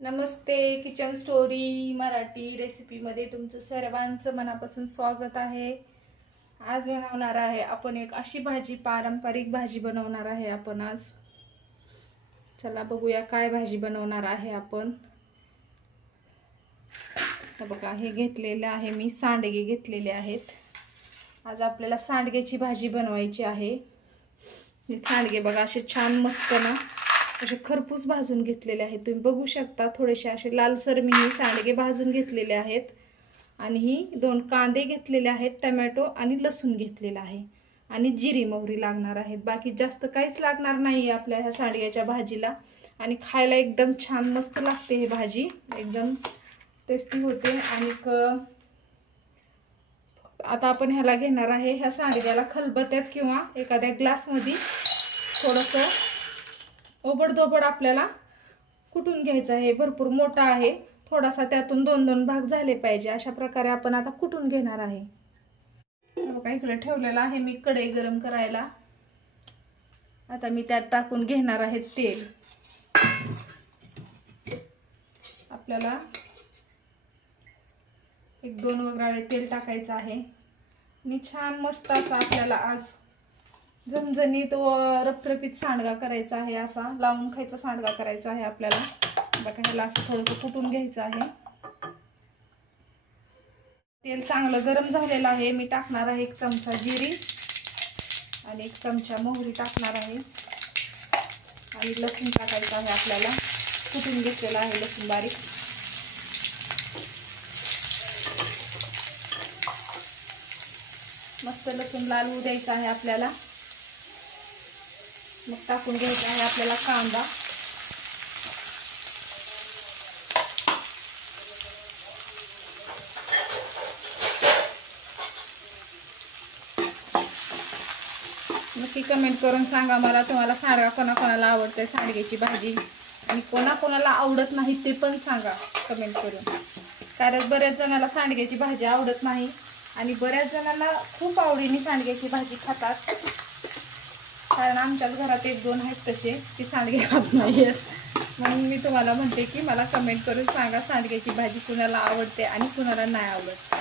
नमस्ते, kitchen story Marathi रेसिपीमध्ये तुमचं सर्वांचं मनापासून स्वागत आहे। आज बनवणार आहे आपण एक अशी भाजी, पारंपरिक भाजी बनवणार आहे आपण आज। चला बघूया काय भाजी बनवणार आहे आपण। बघा हे घेतलेले आहे मी, सांडगे घेतलेले आहेत। आज आपल्याला सांडग्याची भाजी बनवायची आहे। हे सांडगे बघा असे छान मस्त ना असे खरपूस भाजून घेतलेले आहेत। तुम्ही बघू शकता थोडेसे असे लालसर मी सांडगे भाजून घेतलेले आहेत। आणि ही 2 कांदे घेतलेले आहेत, टोमॅटो आणि लसूण घेतलेला आहे आणि जिरी मोहरी लागणार आहेत। बाकी जास्त काहीच लागणार नाही आपल्या ह्या सांडग्याच्या भाजीला। आणि खायला एकदम छान मस्त लागते ही भाजी, एकदम टेस्टी होते। आणि आता आपण ह्याला घेणार आहे, ह्या सांडग्याला खलबत्त्यात किंवा एखाद्या ग्लासमध्ये थोडंसं ओबडधोबड आपल्याला कुटून घ्यायचं आहे। भरपूर मोठा आहे, थोडासा त्यातून 2-2 भाग झाले पाहिजे, अशा प्रकारे आपण आता कुटून घेणार आहे। बघा इकडे ठेवलेला आहे मी कढई गरम करायला। आता मी त्यात टाकून घेणार आहे तेल। आपल्याला 1-2 वगराळे तेल टाकायचं आहे आणि छान मस्त असा आपल्याला आज झणझणीत व रपरपीत सांडगा करायचा आहे। असा लावून खायचा सांडगा करायचा आहे आपल्याला। बघा ह्याला असं थोडंसं कुटून घ्यायचं आहे। तेल चांगलं गरम झालेलं आहे। मी टाकणार आहे 1 चमचा जिरी आणि 1 चमचा मोहरी टाकणार आहे आणि लसूण टाकायचं आहे आपल्याला, कुटून घेतलेला आहे लसूण बारीक। मस्त लसूण लाल होऊ द्यायचा आहे आपल्याला। मग टाकून घ्यायचा आहे आपल्याला कांदा। नक्की कमेंट करून सांगा मला तुम्हाला सांडगा कोणाकोणाला आवडते सांडग्याची भाजी, आणि कोणाकोणाला आवडत नाही ते पण सांगा कमेंट करून। कारण बऱ्याच जणांना सांडग्याची भाजी आवडत नाही आणि बऱ्याच जणांना खूप आवडीने सांडग्याची भाजी खातात। कारण आमच्याच घरात 1-2 आहेत तसे की सांडगे खात नाहीत, म्हणून मी तुम्हाला म्हणते की मला कमेंट करून सांगा सांडग्याची भाजी कुणाला आवडते आणि कुणाला नाही आवडत।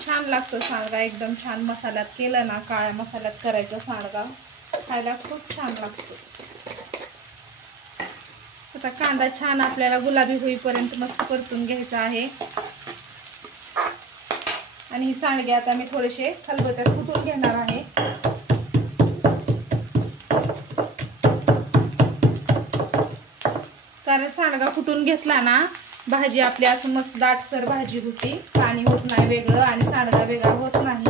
छान लागतो सांडगा, एकदम छान मसाल्यात केलं ना, काळ्या मसाल्यात करायचा सांडगा खायला खूप छान लागतो। आता कांदा छान आपल्याला गुलाबी होईपर्यंत मस्त परतून घ्यायचा आहे। आणि ही सांडगे आता मी थोडेसे खलबत्त्यात कुटून घेणार आहे। कारण सांडगा कुटून घेतला ना भाजी आपली असं मस्त दाटसर भाजी होती, पाणी होत नाही वेगळं आणि सांडगा वेगळा होत नाही।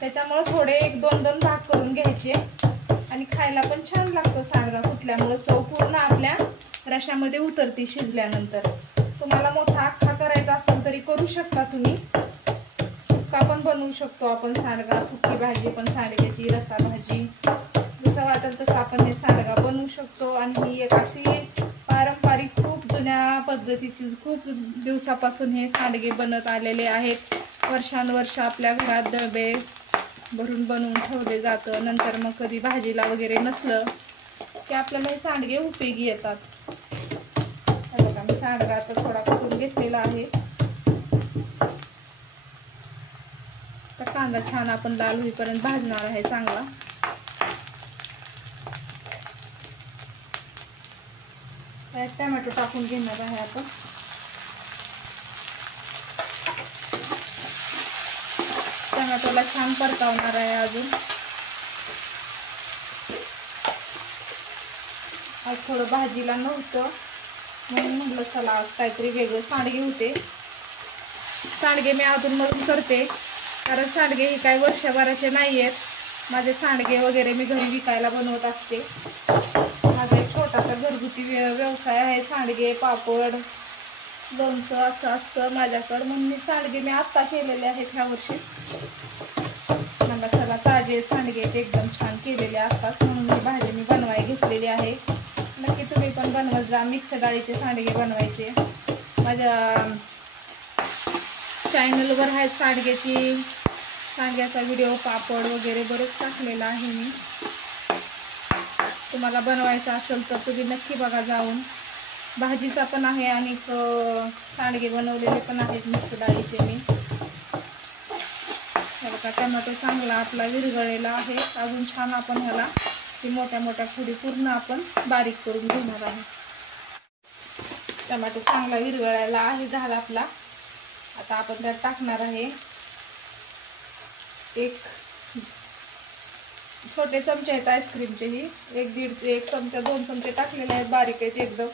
त्याच्यामुळे थोडे 1-2 भाग करून घ्यायचे आणि खायला पण छान लागतो सांडगा कुटल्यामुळे। चव पूर्ण आपल्या रशामध्ये उतरते शिजल्यानंतर। तुम्हाला मोठा अख्खा करायचा असेल तरी करू शकता तुम्ही, सुक्का पण बनवू शकतो आपण सांडगा, सुकी भाजी पण सांडग्याची, रस्सा भाजी, जसं वाटेल तसं आपण हे सांडगा बनवू शकतो। आणि ही एक अशी पारंपरिक खूप जुन्या पद्धतीची, खूप दिवसापासून हे सांडगे बनत आलेले आहेत। वर्षानुवर्ष आपल्या घरात डबे भरून बनवून ठेवले जातं। नंतर मग कधी भाजीला वगैरे नसलं की आपल्याला हे सांडगे उपयोगी येतात। बघा मी सांडगा आता थोडा कुटून घेतलेला आहे। तर कांदा छान आपण लाल होईपर्यंत भाजणार आहे चांगला। त्यात टोमॅटो टाकून घेणार आहे आपण। टोमॅटोला छान परतवणार आहे अजून। आज थोडं भाजीला नव्हतं म्हणून म्हटलं चला आज काहीतरी वेगळं सांडगे होते। सांडगे मी अधूनमधून करते, कारण सांडगे हे काही वर्षभराचे नाही आहेत। माझे सांडगे वगैरे मी घरी विकायला बनवत असते। माझा एक छोटासा घरगुती व्यवसाय आहे, सांडगे, पापड, लोणचं असं असतं माझ्याकडं, म्हणून मी सांडगे मी आत्ता केलेले आहेत ह्या वर्षीच। मला चला ताजे सांडगे एकदम छान केलेले असतात म्हणून ही भाजी मी बनवायला घेतलेली आहे। नक्की तुम्ही पण बनवत जा, मिक्स डाळीचे सांडगे बनवायचे। माझ्या चॅनलवर आहे सांडग्याचा व्हिडिओ, पापड वगैरे बरेच टाकलेला आहे मी। तुम्हाला बनवायचं असेल तर तुम्ही नक्की बघा जाऊन। भाजीचा पण आहे आणि सांडगे बनवलेले पण आहेत मिक्स डाळीचे मी. बघा टोमॅटो चांगला आपला विरघळलेला आहे. अजून छान आपण ह्याला ती मोठ्या मोठ्या फोडी पूर्ण आपण बारीक करून घेणार आहे. टोमॅटो चांगला विरघळायला आहे झाला आपला. आता आपण त्यात टाकणार आहे एक छोटे चमचे आहेत आईस्क्रीमचे. ही 1 चमचा 2 चमचे टाकलेले आहेत, बारीक आहेत एकदम.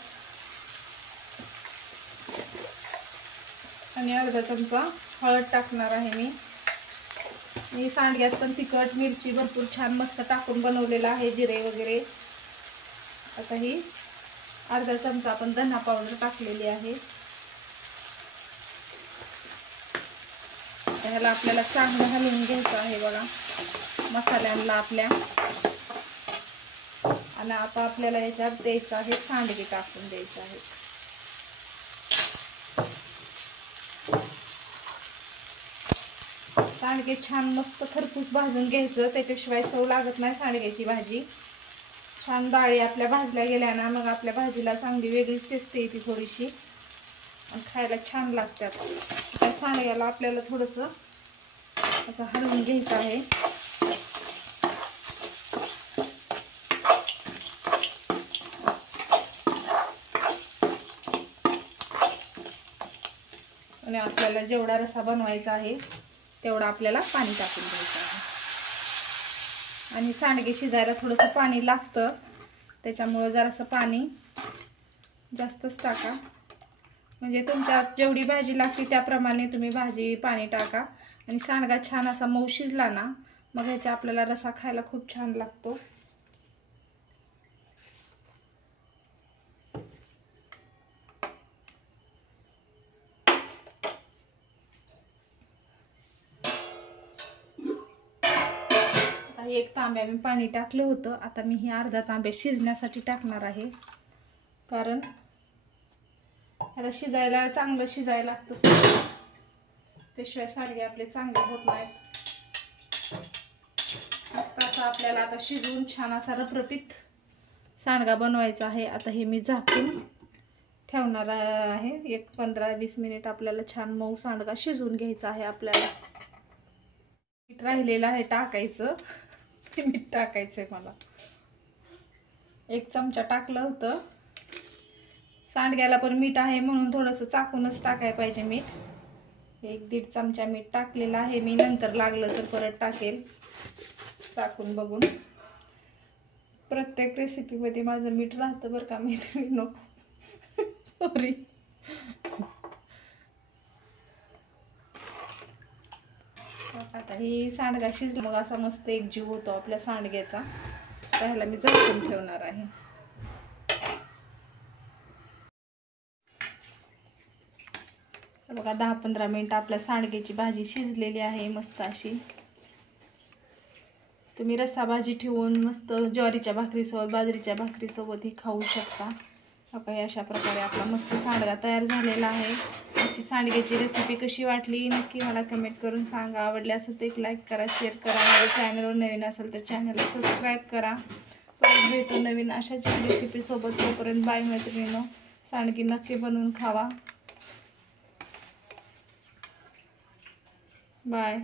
आणि अर्धा चमचा हळद टाकणार आहे मी सांडग्यात पण तिखट मिरची भरपूर छान मस्त टाकून बनवलेला आहे, जिरे वगैरे. आता ही अर्धा चमचा आपण धना पावडर टाकलेली आहे. ह्याला आपल्याला चांगलं हलवून घ्यायचं आहे बघा मसाल्यांना आपल्या. आणि आता आपल्याला याच्यात द्यायचं आहे सांडगे टाकून द्यायचे आहे. सांडगे छान मस्त खरपूस भाजून घ्यायचं, त्याच्याशिवाय चव लागत नाही सांडग्याची भाजी. छान डाळी आपल्या भाजल्या गेल्या ना मग आपल्या भाजीला चांगली वेगळीच टेस्ट येते थोडीशी आणि खायला छान लागतात. त्या सांडग्याला आपल्याला थोडंसं असं हलवून घ्यायचं आहे. आणि आपल्याला जेवढा रस्सा बनवायचा आहे तेवढं आपल्याला पाणी टाकून द्यायचं आहे. आणि सांडगे शिजायला थोडंसं पाणी लागतं, त्याच्यामुळे जरासं पाणी जास्तच टाका. म्हणजे तुमच्या जेवढी भाजी लागते त्याप्रमाणे तुम्ही पाणी टाका. आणि सांडगा छान असा मऊ शिजला ना मग ह्याचा आपल्याला रस्सा खायला खूप छान लागतो. एक तांब्या मी पाणी टाकलं होतं, आता मी ही अर्धा तांब्या शिजण्यासाठी टाकणार आहे. कारण ह्याला शिजायला चांगलं शिजायला लागतं, त्याशिवाय सांडगे आपले चांगले होत नाहीत. मस्त असा आपल्याला आता शिजवून छान असा रपरपीत सांडगा बनवायचा आहे. आता हे मी झाकून ठेवणार आहे. 15-20 मिनिट आपल्याला छान मऊ सांडगा शिजवून घ्यायचा आहे. आपल्याला मीठ राहिलेलं आहे टाकायचं, मीठ टाकायचंय मला. 1 चमचा टाकलं होतं. सांडग्याला पण मीठ आहे म्हणून थोडंसं चाकूनच टाकायला पाहिजे मीठ. 1-1.5 चमचा मीठ टाकलेलं आहे मी. नंतर लागलं तर परत टाकेल चाकून बघून. प्रत्येक रेसिपीमध्ये माझं मीठ राहतं बरं का मैत्रिणींनो, सॉरी. आता ही सांडगा शिजला मग असा मस्त एक जीव होतो आपल्या सांडग्याचा. त्याला मी झाकून ठेवणार आहे. बघा 10-15 मिनिट आपल्या सांडग्याची भाजी शिजलेली आहे मस्त अशी. तुम्ही रस्सा भाजी ठेवून मस्त ज्वारीच्या भाकरीसोबत बाजरीच्या भाकरीसोबत ही खाऊ शकता. आता अशा प्रकारे आपला मस्त सांडगा तयार झालेला आहे. आजची सांडग्याची रेसिपी कशी वाटली नक्की मला कमेंट करून सांगा. आवडली असेल तर एक लाईक करा, शेअर करा. माझ्या चॅनलवर नवीन असेल तर चॅनलला सबस्क्राईब करा. परत भेटू नवीन अशाच रेसिपीसोबत. तोपर्यंत बाय मैत्रिणींनो. सांडगी नक्की बनवून खावा. बाय.